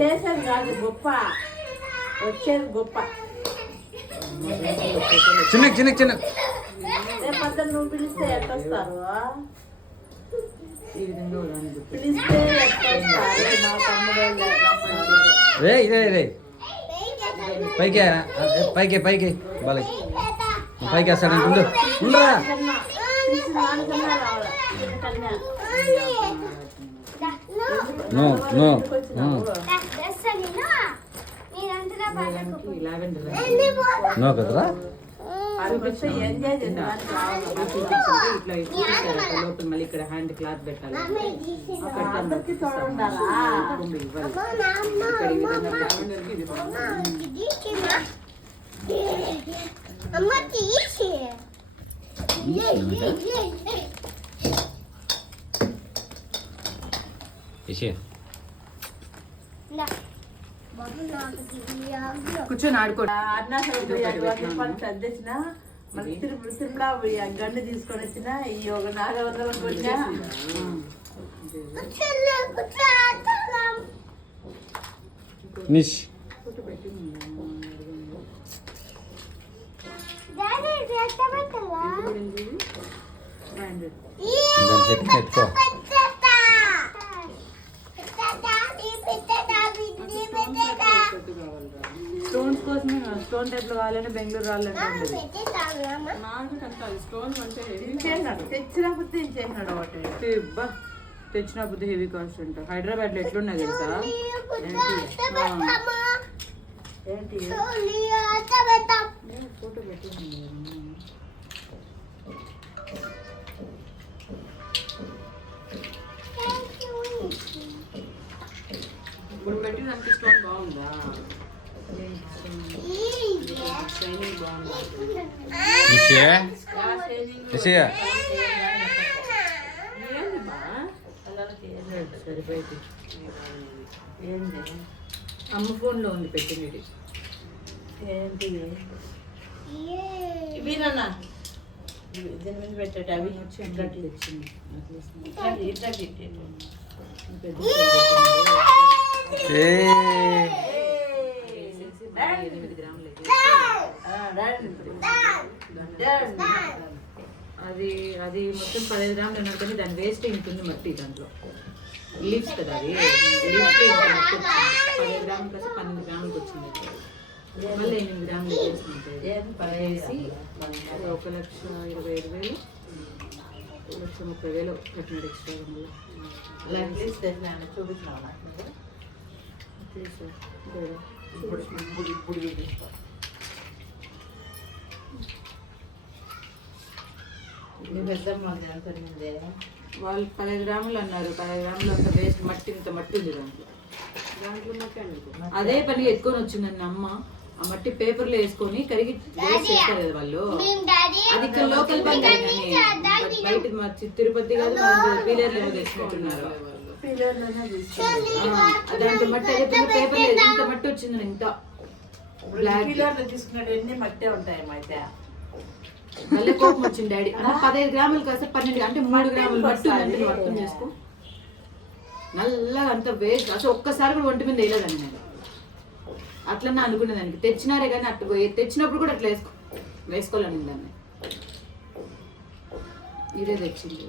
చేసేది కాదు గొప్ప, వచ్చేది గొప్ప. చిన్న చిన్న చిన్న రేపు పొద్దున్న నువ్వు పిలిస్తే ఎట్టొస్తారు? పిలిస్తే ఎట్టొస్తారు? మా తమ్ముడు రే ఇదే రే పైకి పైకి పైకి బాలయ్య పైకి వేస్తాడంటుండు ఉండరా. నో నో నో కదరా. మళ్ళీ ఇక్కడ హ్యాండ్ క్లాత్ పెట్టాలి. కూర్చొని ఆడుకో. తెచ్చిన మళ్ళీ తిరుమల గండి తీసుకొని వచ్చిన ఈ ఒక 400 కొట్టినా. నిష్ ఎత్తుకో. స్టోన్స్ కోసమే స్టోన్ టైప్ లో కావాలంటే బెంగళూరు రావాలంటే తెచ్చిన బుద్ధి హెవీ కాస్ట్ అంట. హైదరాబాద్ లో ఎట్లున్నాయి తెలుసా? ఫోటో పెట్టి ఇప్పుడు పెట్టినందుకు స్టోన్ బాగుందా? సరిపోయింది. అమ్మ ఫోన్ లో ఉంది పెట్టినది. ఏంటి ఇవినా దీని మీద పెట్టేట అవి చెంగట్లు తెచ్చింది. అది అది మొత్తం 15 గ్రాములు అనుకుంటే దాని వేస్ట్ ఇంటుంది మట్టి. దాంట్లో లీవ్స్ కదా, అది లీవ్స్ 15 గ్రాములు కలిసి 12 గ్రాములకు వచ్చింది. మళ్ళీ 8 గ్రాములు వేసి 1,25,000 1,30,000 పెట్టినాడు ఎక్స్ట్రా. వాళ్ళు 10 గ్రాములు అన్నారు. 10 గ్రాములు అంత వేస్ట్ మట్టి, ఇంత మట్టి ఉంది దాంట్లో. అదే పని ఎత్తుకొని వచ్చిందండి అమ్మ. ఆ మట్టి పేపర్లో వేసుకొని కరిగి వేస్ట్ చేస్తారు కదా వాళ్ళు. అది ఇక్కడ లోకల్ పని బయట తిరుపతి కాదు పీలర్లు ఏమో తెచ్చుకుంటున్నారు. దాంట్లో మట్టి అదే పేపర్ లేదు, ఇంత మట్టి వచ్చింది. ఇంత బ్లాక్ తీసుకున్నాడు ఎన్ని మట్టే ఉంటాయి. అయితే మళ్ళీ కోపం వచ్చింది డాడీ. 15 గ్రాములు కాస్త 12 అంటే 3 గ్రాములు మట్టి ఉందంటే అర్థం చేసుకో. నల్లగా అంత వేస్ట్. అసలు ఒక్కసారి కూడా ఒంటి మీద వేయలేదండి నేను. అట్లన్నా అనుకునేదానికి. తెచ్చినారే కానీ అట్టు తెచ్చినప్పుడు కూడా అట్లా వేసుకోవాలని దాన్ని. ఇదే తెచ్చింది.